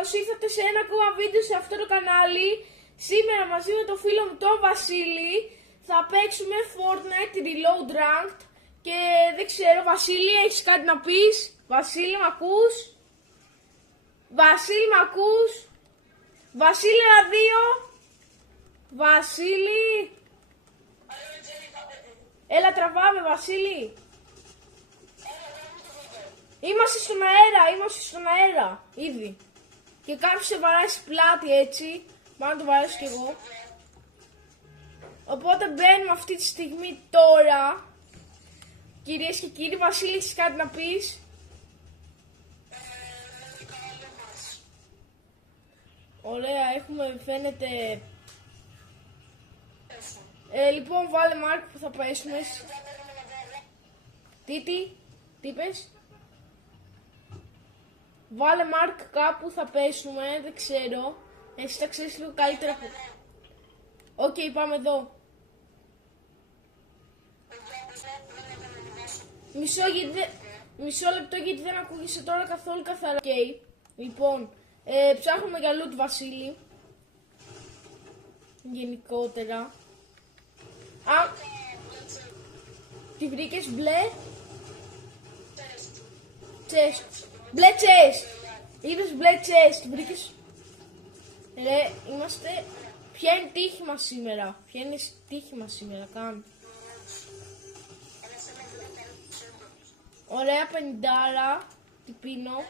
καλώς ήρθατε σε ένα ακόμα βίντεο σε αυτό το κανάλι. Σήμερα μαζί με τον φίλο μου τον Βασίλη θα παίξουμε Fortnite Reload Ranked. Και δεν ξέρω, Βασίλη, έχεις κάτι να πεις? Βασίλη, μ' ακούς? Βασίλη, μ' ακούς? Βασίλη, ένα δύο. Βασίλη. Έλα, τραβάμε, Βασίλη. Είμαστε στον αέρα, ήδη. Και κάποιος σε βαράσει πλάτη έτσι, πάω να το βαρέσω κι εγώ. Οπότε μπαίνουμε αυτή τη στιγμή τώρα. Κυρίες και κύριοι, Βασίλη, έχεις κάτι να πεις? Ωραία, έχουμε, φαίνεται... Λοιπόν, βάλε Μάρκ που θα πέσουμε. Τι είπες? Βάλε Μάρκ κάπου θα πέσουμε, δεν ξέρω. Εσύ τα ξέρεις λίγο καλύτερα. Οκ, πάμε εδώ. Μισό λεπτό γιατί δεν ακούγεσαι τώρα καθόλου καθαρά. Okay. Λοιπόν, ψάχνουμε για loot, Βασίλη. Γενικότερα. Τι βρήκες? Μπλε chest. Μπλε chest. Είδες μπλε chest. Βρήκες? Είμαστε... Ποια είναι η τύχη μας σήμερα? Καν. Ωραία, 50. Τι πίνω?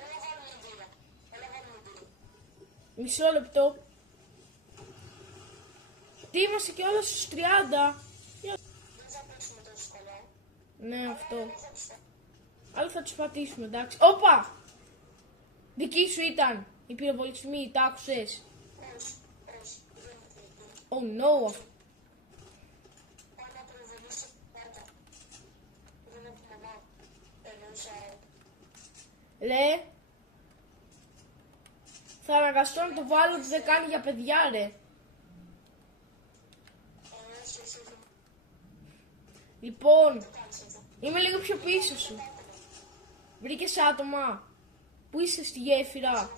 Μισό λεπτό. Τι είμαστε και όλα στους 30. Ναι, αυτό. Αλλά θα τους πατήσουμε, εντάξει. Όπα! Δική σου ήταν η πυροβολισμή, τα άκουσες? Oh no. Ρε, θα αναγκαστώ να το βάλω ότι δεν κάνει για παιδιά, ρε. Λοιπόν, είμαι λίγο πιο πίσω σου. Βρήκες άτομα? Πού είσαι στη γέφυρα?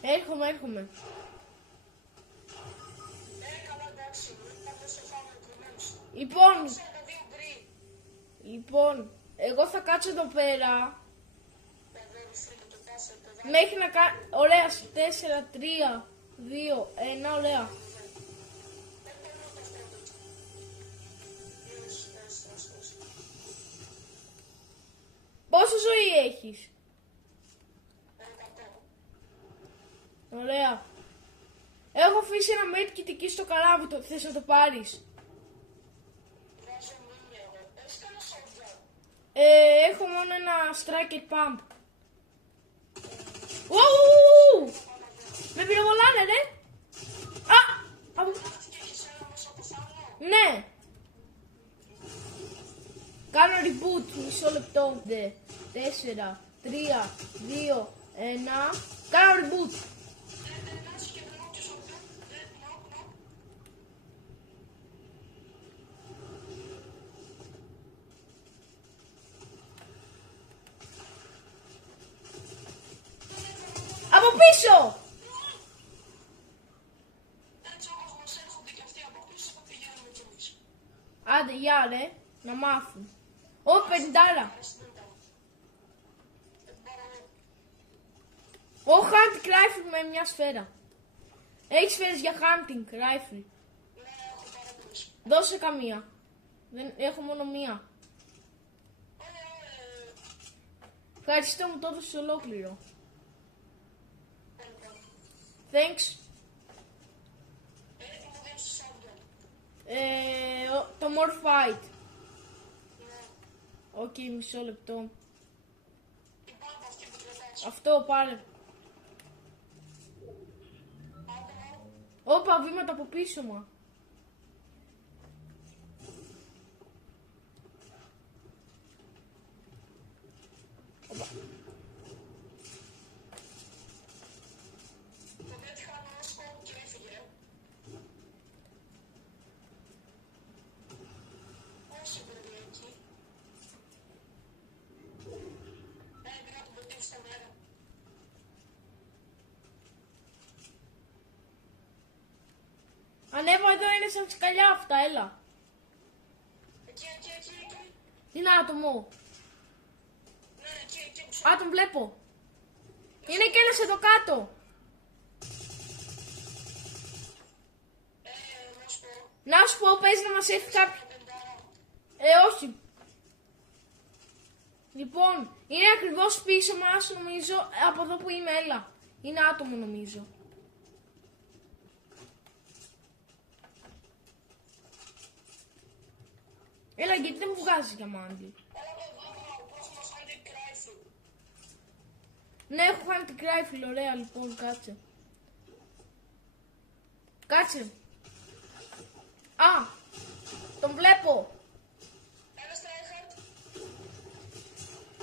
Έρχομαι. Λοιπόν, εγώ θα κάτσω εδώ πέρα. Μέχρι να κάνω... Ωραία, 4, 3, 2, 1, ωραία. Πόσο ζωή έχεις? Ωραία. Έχω αφήσει ένα medkit εκεί στο καράβι, θες να το πάρεις? Έχω μόνο ένα striker pump. Με πυροβολάνε, ρε. Ναι. Κάνω reboot, μισό λεπτό. 4, 3, 2, 1. Κάνω reboot. Από πίσω! Άντε, γεια ρε, να μάθουν. Ω, 50. Ω, hunting rifle με μια σφαίρα. Έχεις σφαίρες για hunting rifle? Δώσε καμία. Δεν έχω μόνο μία. Ευχαριστώ, μου το έδωσες ολόκληρο. Thanks. Το more fight. Οκ, μισό λεπτό. Αυτό πάρε. Όπα, βήματα από πίσω μου. Όπα. σαν σκαλιά αυτά, έλα. Εκεί. Τι είναι άτομο. Ναι, εκεί. Α, τον βλέπω. Είναι και ένας εδώ κάτω. Να σου πω. Να σου πω, παίζει να μας έρθει κάποιο. Όχι. Λοιπόν, είναι ακριβώς πίσω μας, νομίζω, από εδώ που είμαι, έλα. Είναι άτομο, νομίζω. Έλα, γιατί δεν μου βγάζει διαμάντι. Ναι, έχω κάνει την Cryfield, ωραία, λοιπόν, κάτσε. Κάτσε. Α, τον βλέπω.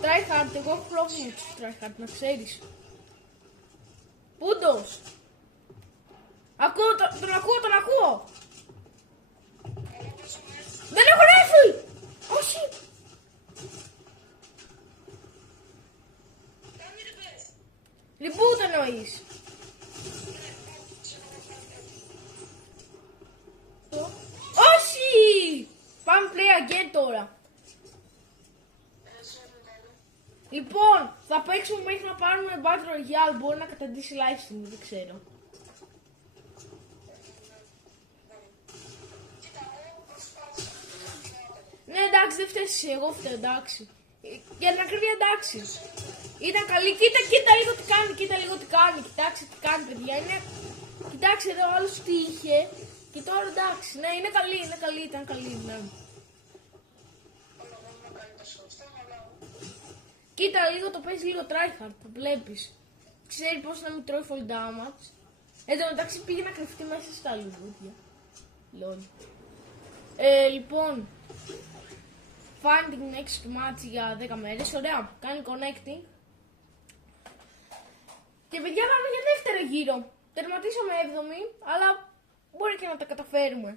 Tryhard, εγώ έχω πρόβλημα με τους Tryhard, να ξέρεις. Πούντος. Ακούω, τον ακούω. Δεν έχω rifle. Όχι. Reboot εννοείς. Όχι. Πάμε play again τώρα. Λοιπόν, θα παίξουμε μέχρι να πάρουμε Battle Royale. Μπορεί να καταντήσει live stream, δεν ξέρω. Ναι, εντάξει, δεν φταίς εσύ, εγώ φταίω, εντάξει. Για την ακρίβεια, εντάξει. Ήταν καλή, κοίτα λίγο τι κάνει, κοιτάξτε τι κάνει, παιδιά. Κοιτάξτε εδώ άλλος τι είχε. Και τώρα εντάξει, ναι, είναι καλή, ήταν καλή, ναι. Κοίτα λίγο, το παίζει λίγο tryhard, θα βλέπεις. Ξέρει πώς να μην τρώει full damage. Εν τω μεταξύ πήγε να κρυφτεί μέσα στα λουλούδια. Λόλ. Λοιπόν, finding next match για 10 μέρες, ωραία, κάνει connecting. Και παιδιά πάμε για δεύτερο γύρο. Τερματίσαμε 7η, αλλά μπορεί και να τα καταφέρουμε.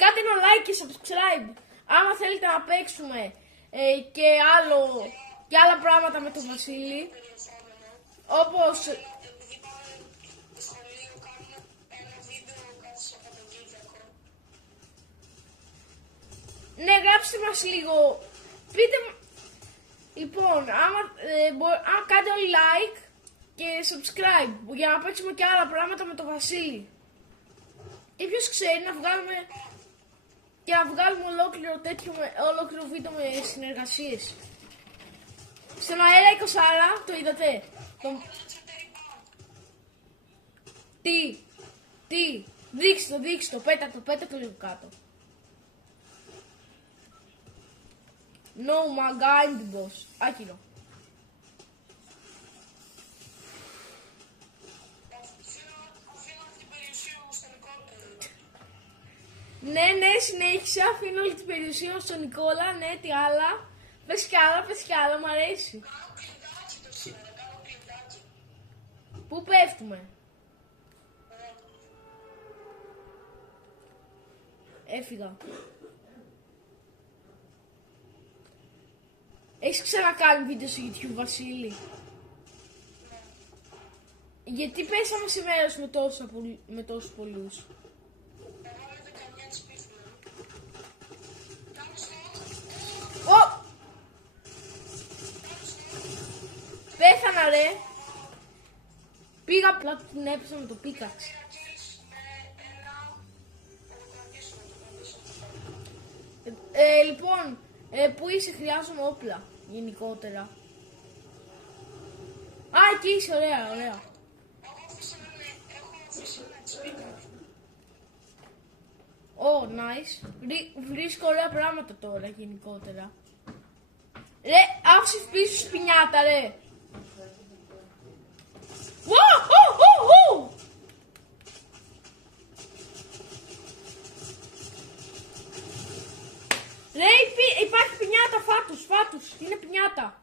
Κάντε ένα like και subscribe, άμα θέλετε να παίξουμε και άλλα πράγματα με τον Βασίλη. Όπως... Ναι, γράψτε μας λίγο. Πείτε... Λοιπόν, άμα κάντε όλοι like και subscribe για να παίξουμε και άλλα πράγματα με τον Βασίλη. Και ποιος ξέρει να βγάλουμε... Και να βγάλουμε ολόκληρο βίντεο με συνεργασίες. Στον αέρα 20, το είδατε. Τι, δείξτε το, πέτα το λίγο κάτω. No, μαγκά είναι την boss. Άκυρο. Ναι, συνέχισα, αφήνω όλη την περιουσία μου στον Νικόλα, ναι, τι άλλα. Πες κι άλλα, μ' αρέσει. Πού πέφτουμε? Έφυγα. Έχεις ξανακάνει βίντεο στο YouTube, Βασίλη? Γιατί πέσαμε σε μέρος με τόσους πολλούς? Πέθανα ρε. Πήγα απλά την έπαιζα με το πίκαξ. Λοιπόν, πού είσαι, χρειάζομαι όπλα γενικότερα. Α, εκεί είσαι, ωραία. Ω, nice. Βρίσκω ωραία πράγματα τώρα γενικότερα. Ρε, άφησε πίσω σπινιάτα ρε. Ρε, υπάρχει πινιάτα, φάτους, είναι πινιάτα.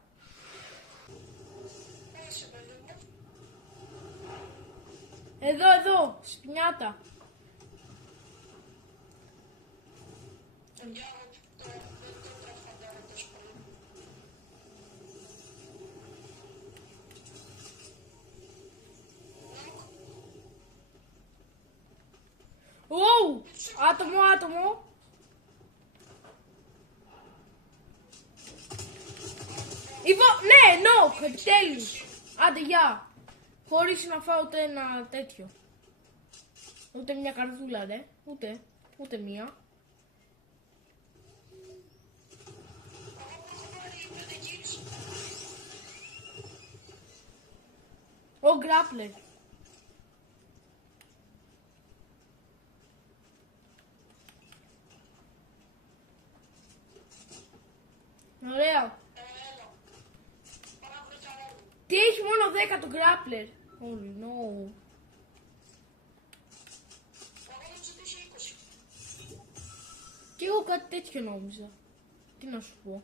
Εδώ, σπινιάτα. Wow! Άτομο, άτομο. Ναι, νοκ, επιτέλους. Άντε, γεια. Χωρίς να φάω ούτε ένα τέτοιο. Ούτε μια καρδούλα, ρε. Ούτε μία. Ο γκράπλερ. Ωραία. Τι έχει μόνο 10 το γκράπλερ. Oh no. Και εγώ κάτι τέτοιο νόμιζα. Τι να σου πω.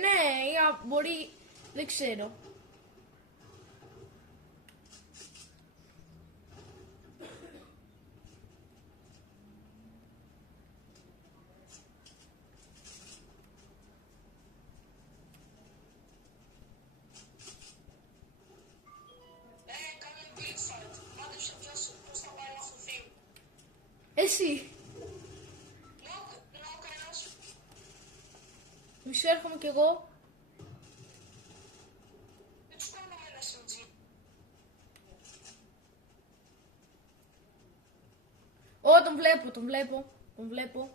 Ναι, μπορεί, δεν ξέρω. Εσύ. Μισό έρχομαι κι εγώ. Ω, τον βλέπω.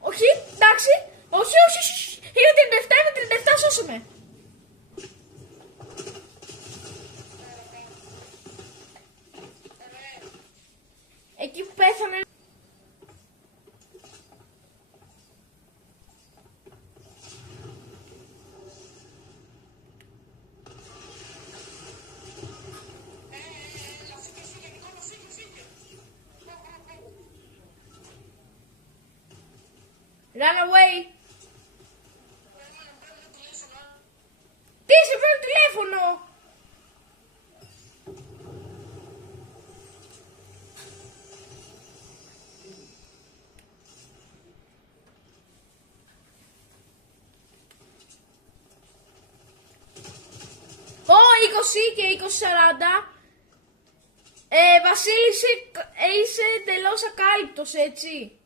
Όχι, εντάξει. Όχι. Είναι 37, σώσε με. Εκεί που πέθανε. Run away. Τι σε παίρνει τηλέφωνο. Ω, 20 και 20-40. Βασίλη, είσαι εντελώς ακάλυπτος, έτσι.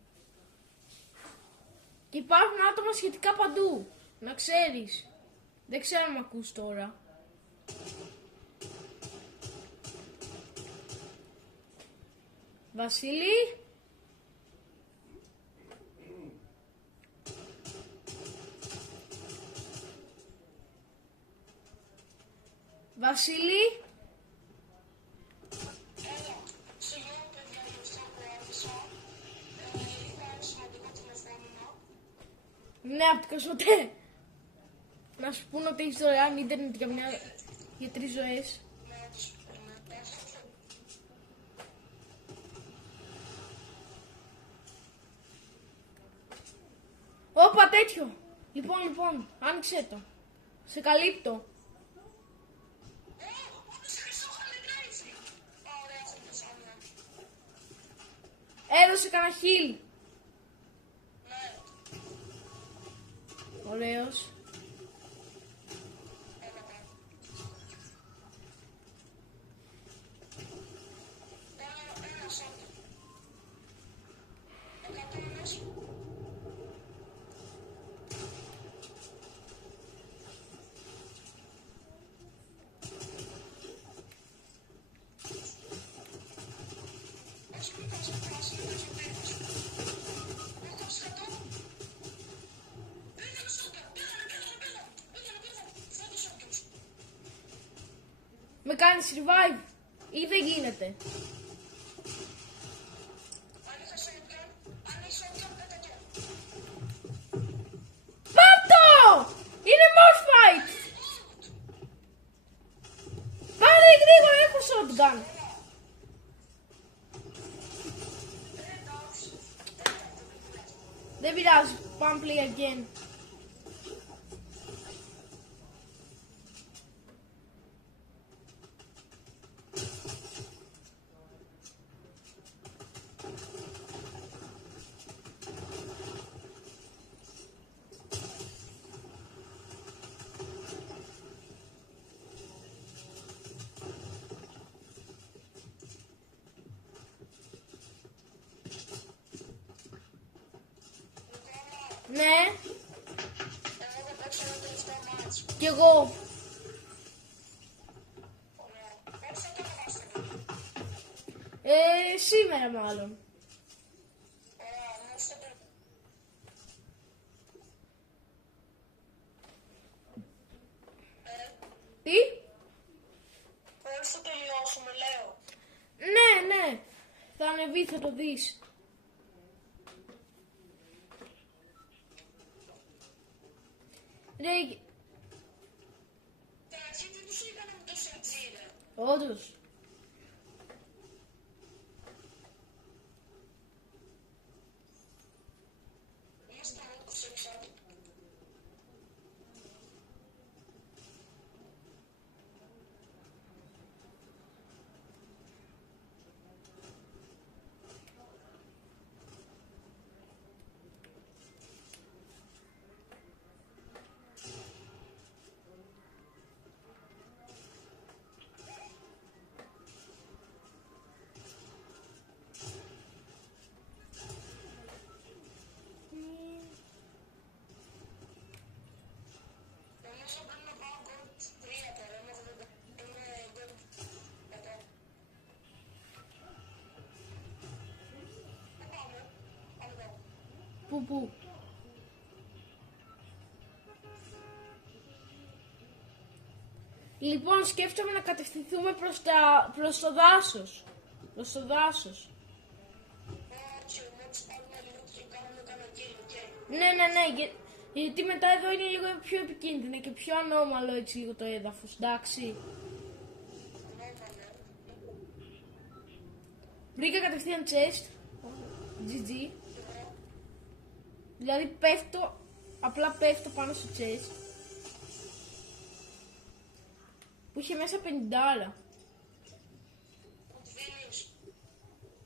Και υπάρχουν άτομα σχετικά παντού. Να ξέρεις. Δεν ξέρω αν μ' ακούς τώρα. Βασίλη. Βασίλη. Ναι, από την Κοσμοτέ. Να σου πούνε ότι έχεις δωρεάν ίντερνετ για 3 ζωές. Όπα, τέτοιο. Λοιπόν, άνοιξε το. Σε καλύπτω. Έδωσε κανένα χιλ. Ωραίος. Με κάνει survive ή δεν γίνεται. Πάρτο! Είναι more fight! Πάρε γρήγορα, έχω shotgun. πειράζει, πάμε play again. Ναι, Εγώ θα παίξω ένα τελευταίο μάτς. κι εγώ. Ωραία. Πότε θα το ανεβάσετε? Σήμερα μάλλον. Ωραία, να στο πω. Τι? Πότε θα τελειώσουμε, λέω. Ναι, ναι. Θα ανεβεί, θα το δεις. Ρε, Εντάξει, δεν τους είχαμε με το σερτζίρε. όντως. Είμαστε όντως εξάρτητοι. Νομίζω πρέπει να πάω gold 3 τώρα, είμαι gold 100. Πού πάμε? Πάμε εδώ. Πού. Λοιπόν, σκέφτομαι να κατευθυνθούμε προς το δάσος. Προς το δάσος. Όχι, μόλις πάρουμε λίγο και κάνουμε κανένα κύριο, οκ. Ναι, γιατί μετά εδώ είναι λίγο πιο επικίνδυνο και πιο ανώμαλο έτσι λίγο το έδαφος, εντάξει. Ναι, ναι. Βρήκα κατευθείαν chest. GG. Δηλαδή απλά πέφτω πάνω στο chest. Που είχε μέσα 50. Μου τη δίνεις.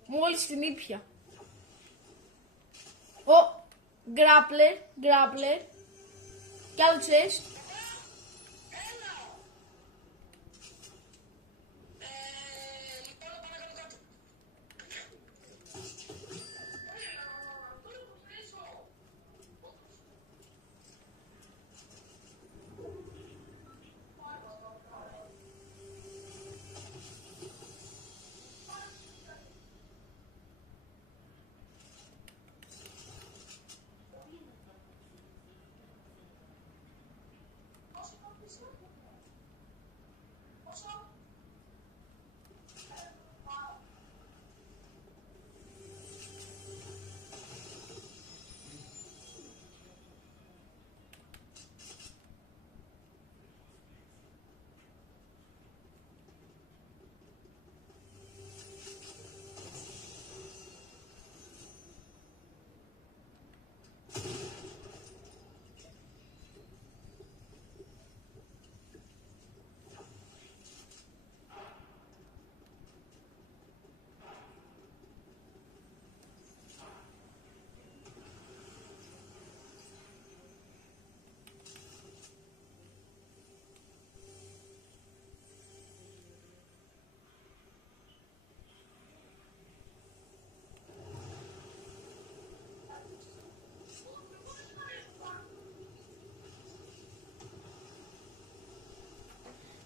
Μόλις την ήπια. Grappler. Κι άλλο chest. Έλα! Λοιπόν, να πάμε να κάνουμε κάτι.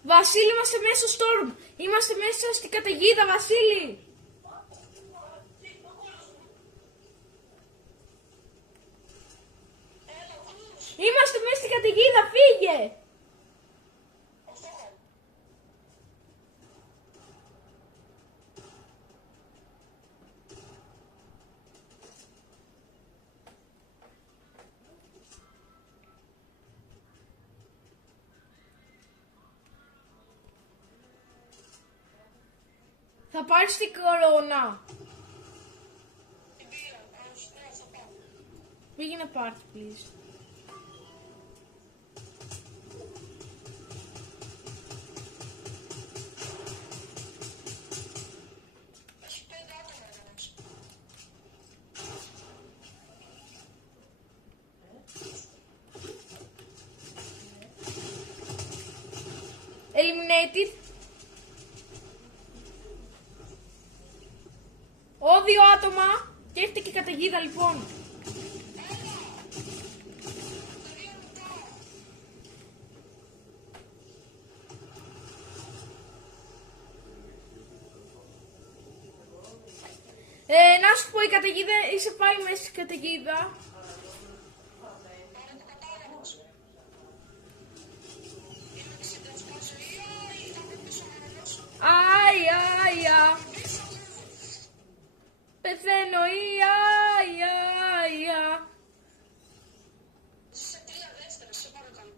Βασίλη, είμαστε μέσα στο storm. Είμαστε μέσα στην καταιγίδα, Βασίλη. Είμαστε μέσα στην καταιγίδα, φύγε. Θα πάρεις την κορώνα. Την πήρα, ναι, θα πάω. Πήγαινε party, please. Έχει 5 άτομα εδώ μέσα. Eliminated. Ω, 2 άτομα. Και έρχεται και καταιγίδα λοιπόν. Να σου πω, η καταιγίδα, είσαι πάλι μέσα στην καταιγίδα. Άι, άι, α. Πεθαίνω, ή, άι, άι, α. Σε 3 δεύτερα, σε παρακαλώ.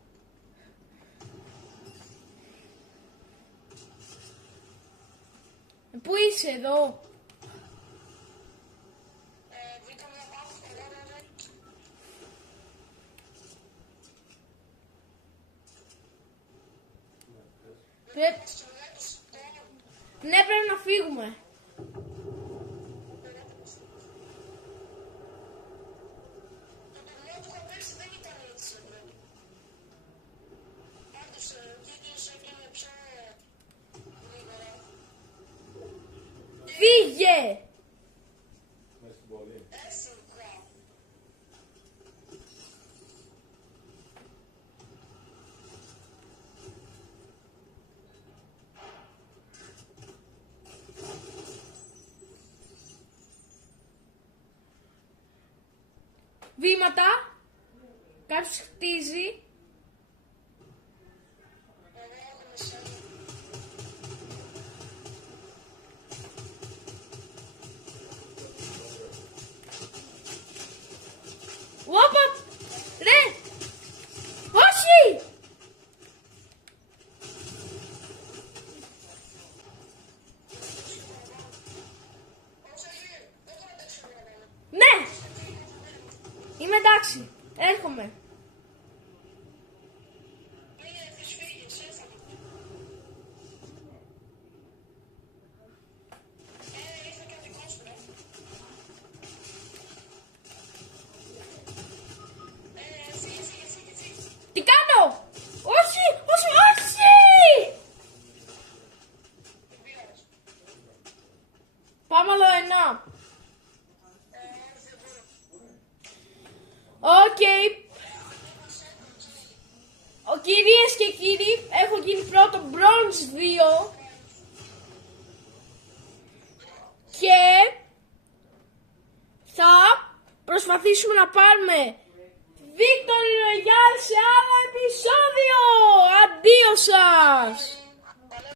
Πού είσαι εδώ? Βρήκα μια πάυση στο γράμμα. Ναι, πρέπει να φύγουμε. Το τουρνουά που είχα πέρσι δεν ήταν έτσι εδώ. Πάντως, κύκλος έγινε πιο γρήγορα. Φύγε! Έφυγα. Βήματα. Κάποιος χτίζει. Εγώ έχω μεσαία. Όπα! Ρε! Όχι! Ναι! Είμαι εντάξει. Έρχομαι. Έχεις φύγει, έφαγε. Ήρθε και ο δικός μου, φύγε. Τι κάνω! Όχι! Όχι! Όχι! Πάμε άλλο ένα. Οκ. Κυρίες και κύριοι, έχω γίνει πρώτο bronze 2 και θα προσπαθήσουμε να πάρουμε Victory Royale σε άλλο επεισόδιο. Αντίο σας!